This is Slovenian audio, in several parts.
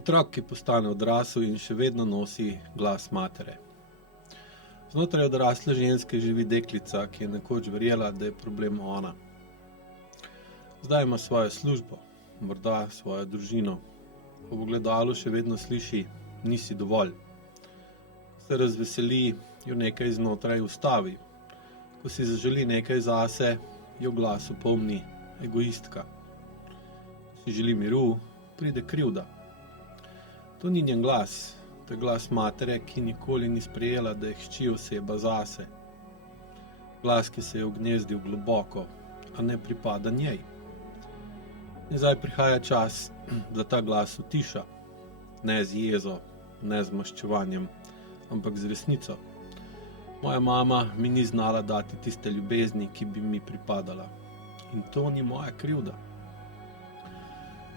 Otrok, ki postane odrasel in še vedno nosi glas matere. Znotraj odrasle ženske živi deklica, ki je nekoč verjela, da je problem ona. Zdaj ima svojo službo, morda svojo družino. V ogledalu še vedno sliši: nisi dovolj. Ko se razveseli, jo nekaj znotraj ustavi. Ko si zaželi nekaj zase, jo glas opomni: egoistka. Ko si želi miru, pride krivda. To ni njen glas, to je glas matere, ki nikoli ni sprejela, da je hči oseba zase. Glas, ki se je ugnezdil globoko, a ne pripada njej. In zdaj prihaja čas, da ta glas utiša. Ne z jezo, ne z maščevanjem, ampak z resnico. Moja mama mi ni znala dati tiste ljubezni, ki bi mi pripadala. In to ni moja krivda.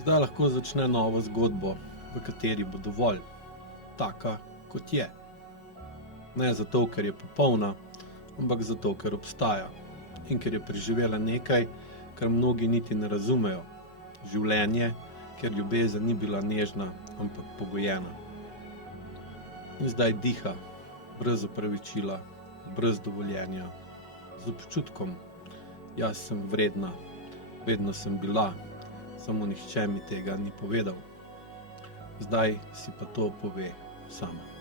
Zdaj lahko začne novo zgodbo, v kateri bo dovolj, taka, kot je. Ne zato, ker je popolna, ampak zato, ker obstaja in ker je preživela nekaj, kar mnogi niti ne razumejo. Življenje, ker ljubezen ni bila nežna, ampak pogojena. In zdaj diha, brez opravičila, brez dovoljenja, z občutkom: jaz sem vredna, vedno sem bila, samo nihče mi tega ni povedal. Zdaj si pa to pove sama.